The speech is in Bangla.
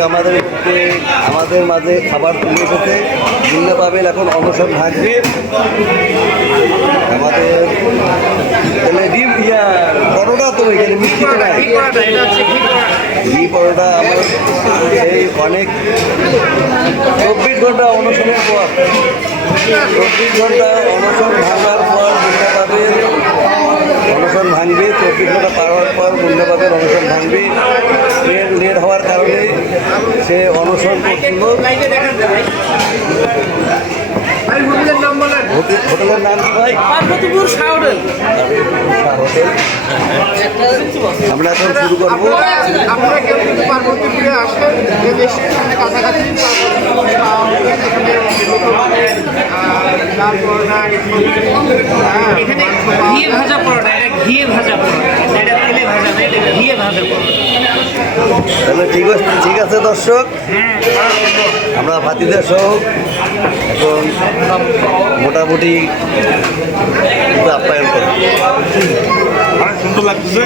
দর্শক আমাদের মাঝে খাবার তুলে এসেছে। মুন্না পাবেল এখন অনশন থাকবে। আমাদের তাহলে ডিম পরোটা তো এখানে মিষ্টিতে নাই, ঘি পরোটা আমার সেই অনেক 24 ঘন্টা অনশনের পর 24 ঘন্টা অনশন ভাঙার পর মুন্না পাবেল অনশন ভাঙবে। 24 ঘন্টা পার হওয়ার পর মুন্না পাবেল অনশন ভাঙবে। ট্রেন লেট হওয়ার কারণে সে অনশন করছিল। হোটেলের নাম কি ভাই? পার্বতীপুর শাহ হোটেল। আমরা এখন শুরু করবো। আপনারা কেউ যদি পার্বতীপুরে আসেন, রেল স্টেশনের কাছাকাছি এখানে ঘিয়ে ভাজা পরোটা, এটা ঘিয়ে ভাজা পরোটা, এটা তেলে ভাজা না, এটা ঘিয়ে ভাজা পরোটা। তাহলে ঠিক আছে দর্শক, আমরা ভাতিজা সহ এখন মোটামুটি আপ্যায়ন করি। অনেক সুন্দর লাগতেছে।